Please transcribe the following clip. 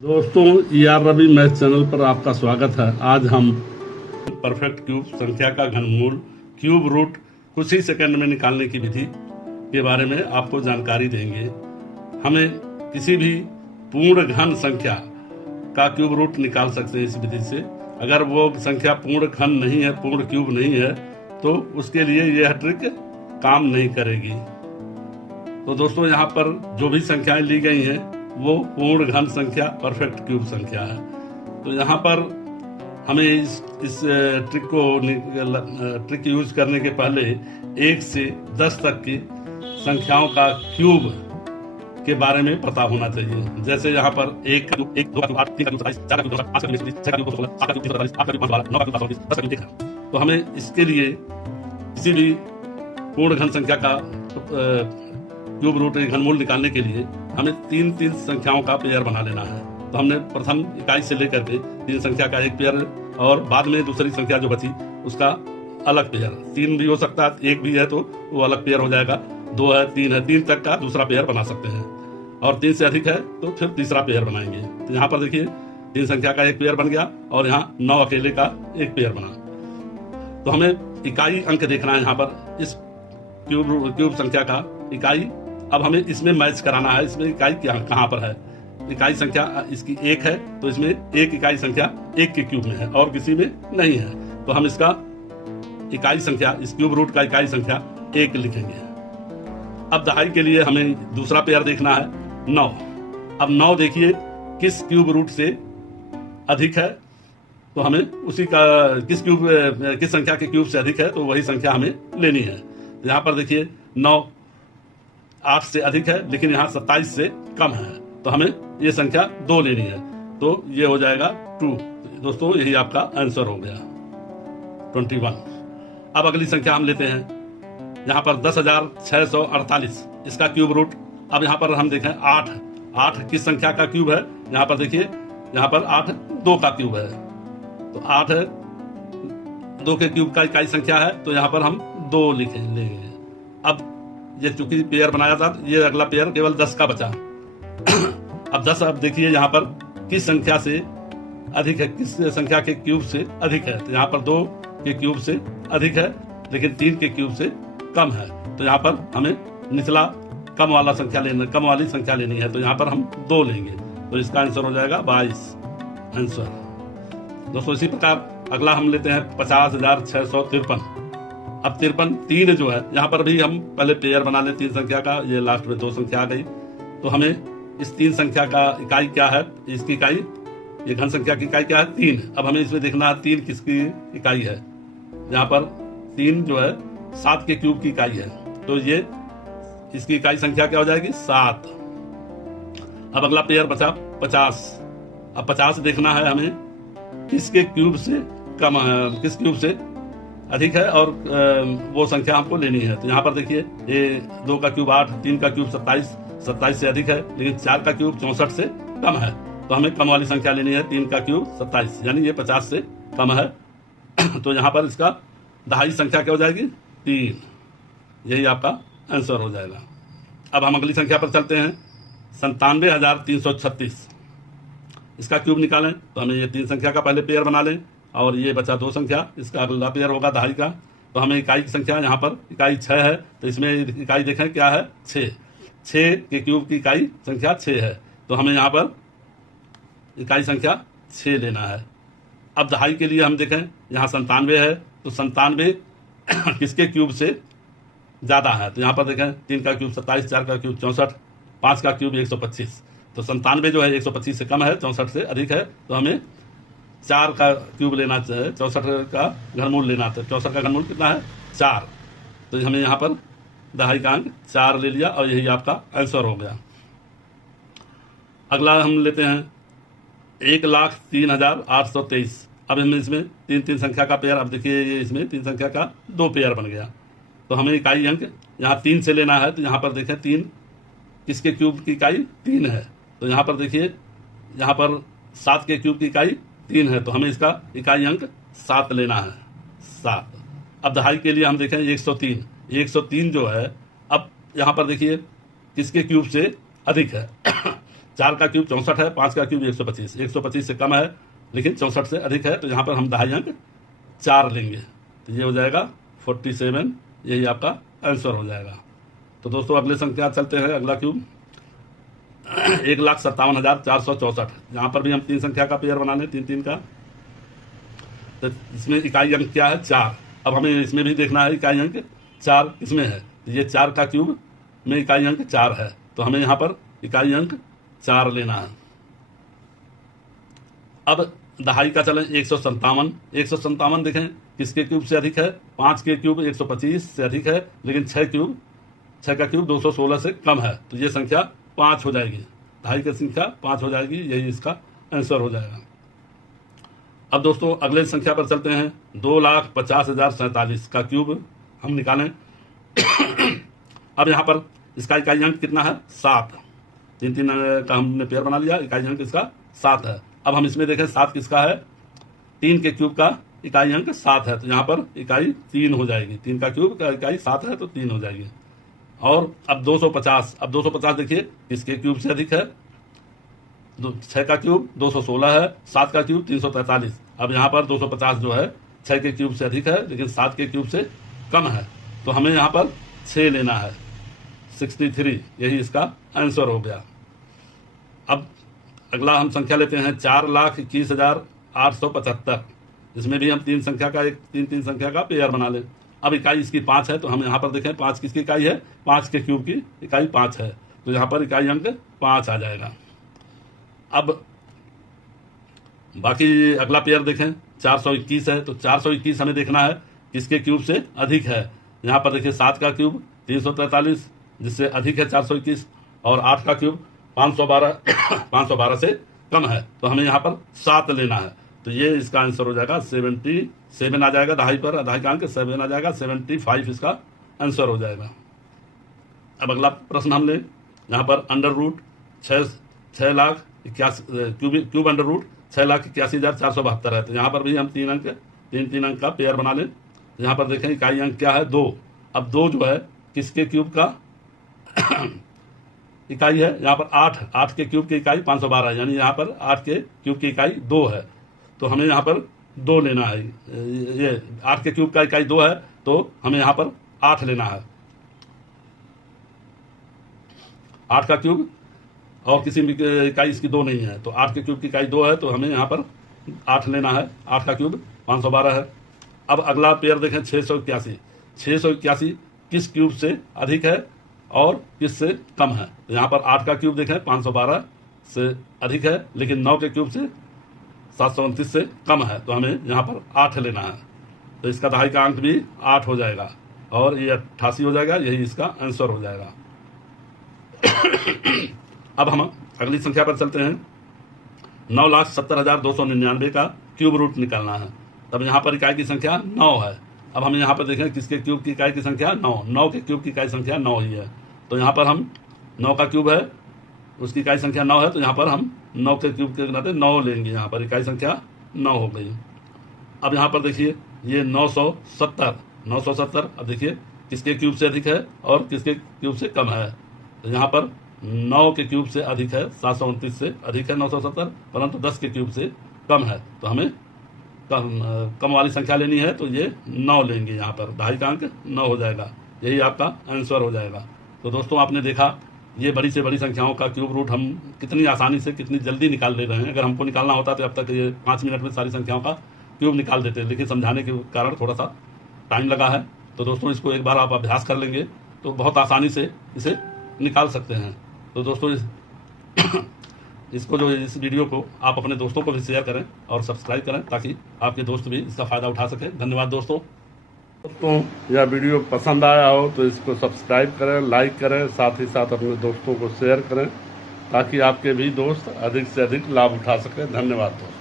दोस्तों Ravi math channel पर आपका स्वागत है। आज हम परफेक्ट क्यूब संख्या का घनमूल क्यूब रूट कुछ ही सेकंड में निकालने की विधि के बारे में आपको जानकारी देंगे। हमें किसी भी पूर्ण घन संख्या का क्यूब रूट निकाल सकते हैं इस विधि से। अगर वो संख्या पूर्ण घन नहीं है, पूर्ण क्यूब नहीं है, तो उसके लिए यह ट्रिक काम नहीं करेगी। तो दोस्तों यहाँ पर जो भी संख्याएं ली गई हैं वो पूर्ण घन संख्या परफेक्ट क्यूब संख्या है। तो यहाँ पर हमें इस ट्रिक यूज करने के पहले 1 से 10 तक की संख्याओं का क्यूब के बारे में पता होना चाहिए। जैसे यहाँ पर 1 का क्यूब 1, 2 का क्यूब 8, 3 का क्यूब 27, 4 का क्यूब 5 का क्यूब 6 का क्यूब 16, 7 का क्यूब 343, 8 का क्यूब 512, 9 का क्यूब 10 का क्यूब 1। तो हमें इसके लिए किसी भी पूर्ण घन संख्या का क्यूब रूट घनमूल निकालने के लिए हमें 3 संख्याओं का पेयर बना लेना है। तो हमने प्रथम इकाई से लेकर के 3 संख्या का एक पेयर और बाद में दूसरी संख्या जो बची उसका अलग पेयर। 3 भी हो सकता है, 1 भी है तो वो अलग पेयर हो जाएगा। 2 है, 3 है, 3 तक का दूसरा पेयर बना सकते हैं और 3 से अधिक है तो फिर तीसरा पेयर बनाएंगे। तो यहाँ पर देखिए 3 संख्या का एक पेयर बन गया और यहाँ 9 अकेले का एक पेयर बना। तो हमें इकाई अंक देखना है। यहाँ पर इस क्यूब संख्या का इकाई अब हमें इसमें मैच कराना है। इसमें इकाई कहाँ पर है? इकाई संख्या इसकी 1 है तो इसमें एक इकाई संख्या 1 के क्यूब में है और किसी में नहीं है। तो हम इसका इकाई संख्या, इस क्यूब रूट का इकाई संख्या 1 लिखेंगे। अब दहाई के लिए हमें दूसरा पेयर देखना है 9। अब 9 देखिए किस क्यूब रूट से अधिक है, तो हमें उसी का किस संख्या के क्यूब से अधिक है तो वही संख्या हमें लेनी है। तो यहाँ पर देखिए 9 8 से अधिक है लेकिन यहाँ 27 से कम है, तो हमें ये संख्या 2 लेनी है। तो ये हो जाएगा 2। दोस्तों यही आपका आंसर हो गया 21। अब अगली संख्या हम लेते हैं यहाँ पर 10,648, इसका क्यूब रूट। अब यहाँ पर हम देखें 8 किस संख्या का क्यूब है? यहाँ पर देखिए यहाँ पर 8 2 का क्यूब है। तो 8 2 के क्यूब का इकाई संख्या है तो यहाँ पर हम 2 लेंगे। अब ये चूंकि पेयर बनाया था, ये अगला पेयर केवल 10 का बचा। अब 10 अब देखिए यहाँ पर किस संख्या से अधिक है, किस संख्या के क्यूब से अधिक है? तो यहाँ पर 2 के क्यूब से अधिक है लेकिन 3 के क्यूब से कम है। तो यहाँ पर हमें निचला कम वाली संख्या लेनी है। तो यहाँ पर हम 2 लेंगे तो इसका आंसर हो जाएगा 22 आंसर। दोस्तों इसी प्रकार अगला हम लेते हैं 50,653। अब 3 जो है यहाँ पर भी हम पहले पेयर बना लें 3 संख्या का। ये लास्ट में 2 संख्या आ गई तो हमें इस 3 संख्या का इकाई क्या है? इसकी इकाई, ये घन संख्या की इकाई क्या है? 3। अब हमें इसमें देखना है 3 किसकी इकाई है। यहाँ पर 3 जो है 7 के क्यूब की इकाई है तो ये इसकी इकाई संख्या क्या हो जाएगी? 7। अब अगला पेयर बचा 50। अब 50 देखना है हमें किसके क्यूब से कम है, किस क्यूब से अधिक है और वो संख्या हमको लेनी है। तो यहाँ पर देखिए ये 2 का क्यूब 8, 3 का क्यूब 27 से अधिक है लेकिन 4 का क्यूब 64 से कम है। तो हमें कम वाली संख्या लेनी है। 3 का क्यूब 27 यानी ये 50 से कम है। तो यहाँ पर इसका दहाई संख्या क्या हो जाएगी? 3। यही आपका आंसर हो जाएगा। अब हम अगली संख्या पर चलते हैं 97,336, इसका क्यूब निकालें। तो हमें ये 3 संख्या का पहले पेयर बना लें और ये बचा 2 संख्या, इसका अगला पेयर होगा दहाई का। तो हमें इकाई की संख्या, यहाँ पर इकाई 6 है तो इसमें इकाई देखें क्या है? 6 के क्यूब की इकाई संख्या 6 है तो हमें यहाँ पर इकाई संख्या 6 लेना है। अब दहाई के लिए हम देखें यहाँ 97 है तो 97 किसके क्यूब से ज़्यादा है? तो यहाँ पर देखें 3 का क्यूब 27, 4 का क्यूब 64, 5 का क्यूब 125। तो 97 जो है 125 से कम है, 64 से अधिक है। तो हमें 4 का क्यूब लेना चाहिए, 64 का घनमूल लेना चाहिए। 64 का घनमूल कितना है? 4। तो हमें यहाँ पर दहाई का अंक 4 ले लिया और यही आपका आंसर हो गया। अगला हम लेते हैं 1,03,823। अब हमें इसमें 3 संख्या का पेयर। अब देखिए ये इसमें 3 संख्या का 2 पेयर बन गया तो हमें इकाई अंक यहाँ 3 से लेना है। तो यहाँ पर देखें 3 किसके क्यूब की इकाई? 3 है। तो यहाँ पर देखिए यहाँ पर 7 के क्यूब की इकाई 3 है तो हमें इसका इकाई अंक 7 लेना है, 7। अब दहाई के लिए हम देखें 103 जो है, अब यहाँ पर देखिए किसके क्यूब से अधिक है? 4 का क्यूब 64 है, 5 का क्यूब 125, 125 से कम है लेकिन 64 से अधिक है, तो यहाँ पर हम दहाई अंक 4 लेंगे, तो ये हो जाएगा 47, यही आपका आंसर हो जाएगा। तो दोस्तों अगले संख्या चलते हैं, अगला क्यूब 1,57,464। यहाँ पर भी हम 3 संख्या का पेयर बना लें, 3-3 का, तो इसमें इकाई अंक क्या है 4। अब हमें इसमें भी देखना है इकाई अंक 4 किसमें है, तो ये 4 का क्यूब में इकाई अंक 4 है, तो हमें यहाँ पर इकाई अंक 4 लेना है। अब दहाई का चलें 157 देखें किसके क्यूब से अधिक है, 5 के क्यूब 125 से अधिक है, लेकिन 6 का क्यूब 216 से कम है, तो ये संख्या 5 हो जाएगी, दहाई की संख्या 5 हो जाएगी, यही इसका आंसर हो जाएगा। अब दोस्तों अगले संख्या पर चलते हैं, 2,50,047 का क्यूब हम निकालें। अब यहाँ पर इसका इकाई अंक कितना है 7, 3-3 का हमने पेयर बना लिया, इकाई अंक इसका 7 है। अब हम इसमें देखें 7 किसका है, 3 के क्यूब का इकाई अंक 7 है, तो यहाँ पर इकाई 3 हो जाएगी, 3 का क्यूब का इकाई 7 है तो 3 हो जाएगी। और अब 250 देखिए किसके क्यूब से अधिक है, 6 का क्यूब 216 है, 7 का क्यूब 343। अब यहाँ पर 250 जो है 6 के क्यूब से अधिक है लेकिन 7 के क्यूब से कम है, तो हमें यहाँ पर 6 लेना है, 63, यही इसका आंसर हो गया। अब अगला हम संख्या लेते हैं 4,21,875। इसमें भी हम 3 संख्या का 3 संख्या का पेयर बना लें। अब इकाई इसकी 5 है, तो हम यहाँ पर देखें 5 किसकी इकाई है, 5 के क्यूब की इकाई 5 है, तो यहाँ पर इकाई अंक 5 आ जाएगा। अब बाकी अगला पेयर देखें 421 है, तो 421 हमें देखना है किसके क्यूब से अधिक है। यहाँ पर देखिए 7 का क्यूब 343 जिससे अधिक है 421, और 8 का क्यूब 512 से कम है, तो हमें यहाँ पर 7 लेना है, तो ये इसका आंसर हो जाएगा 77 आ जाएगा, दहाई पर दहाई का अंक 7 आ जाएगा, 75 इसका आंसर हो जाएगा। अब अगला प्रश्न हम लें, यहाँ पर under root 6,81,000 cube under root 6,81,472 है, तो यहाँ पर भी हम 3 अंक का पेयर बना लें। यहाँ पर देखें इकाई अंक क्या है 2। अब 2 जो है किसके क्यूब का इकाई है, यहाँ पर 8 के क्यूब की इकाई 512 है, यानी यहाँ पर 8 के क्यूब की इकाई 2 है, तो हमें यहाँ पर 2 लेना है। ये 8 के क्यूब का इकाई 2 है, तो हमें यहाँ पर 8 लेना है। 8 का क्यूब और किसी इकाई इसकी 2 नहीं है, तो 8 के क्यूब की इकाई 2 है, तो हमें यहाँ पर 8 लेना है। 8 का क्यूब 512 है। अब अगला पेयर देखें 681 किस क्यूब से अधिक है और किस से कम है, तो यहाँ पर 8 का क्यूब देखें 512 से अधिक है, लेकिन 9 के क्यूब से 729 से कम है, तो हमें यहाँ पर 8 लेना है, तो इसका दहाई का अंक भी 8 हो जाएगा और ये 88 हो जाएगा, यही इसका आंसर हो जाएगा। अब हम अगली संख्या पर चलते हैं, 9,70,299 का क्यूब रूट निकालना है। तब यहाँ पर इकाई की संख्या 9 है। अब हम यहाँ पर देखें किसके क्यूब की इकाई की संख्या 9 के क्यूब की इकाई संख्या 9 ही है, तो यहाँ पर हम 9 का क्यूब है उसकी इकाई संख्या 9 है, तो यहाँ पर हम 9 के क्यूब के नाते 9 लेंगे, यहाँ पर इकाई संख्या 9 हो गई। अब यहाँ पर देखिए ये 970। अब देखिए किसके क्यूब से अधिक है और किसके क्यूब से कम है, तो यहाँ पर 9 के क्यूब से अधिक है, 729 से अधिक है 970, परंतु 10 के क्यूब से कम है, तो हमें कम वाली संख्या लेनी है, तो ये 9 लेंगे, यहाँ पर दहाई का अंक 9 हो जाएगा, यही आपका आंसर हो जाएगा। तो दोस्तों आपने देखा ये बड़ी से बड़ी संख्याओं का क्यूब रूट हम कितनी आसानी से कितनी जल्दी निकाल ले रहे हैं। अगर हमको निकालना होता तो अब तक ये 5 मिनट में सारी संख्याओं का क्यूब निकाल देते, लेकिन समझाने के कारण थोड़ा सा टाइम लगा है। तो दोस्तों इसको एक बार आप अभ्यास कर लेंगे तो बहुत आसानी से इसे निकाल सकते हैं। तो दोस्तों इस वीडियो को आप अपने दोस्तों को भी शेयर करें और सब्सक्राइब करें ताकि आपके दोस्त भी इसका फ़ायदा उठा सकें। धन्यवाद दोस्तों। यह वीडियो पसंद आया हो तो इसको सब्सक्राइब करें, लाइक करें, साथ ही साथ अपने दोस्तों को शेयर करें ताकि आपके भी दोस्त अधिक से अधिक लाभ उठा सकें। धन्यवाद दोस्तों।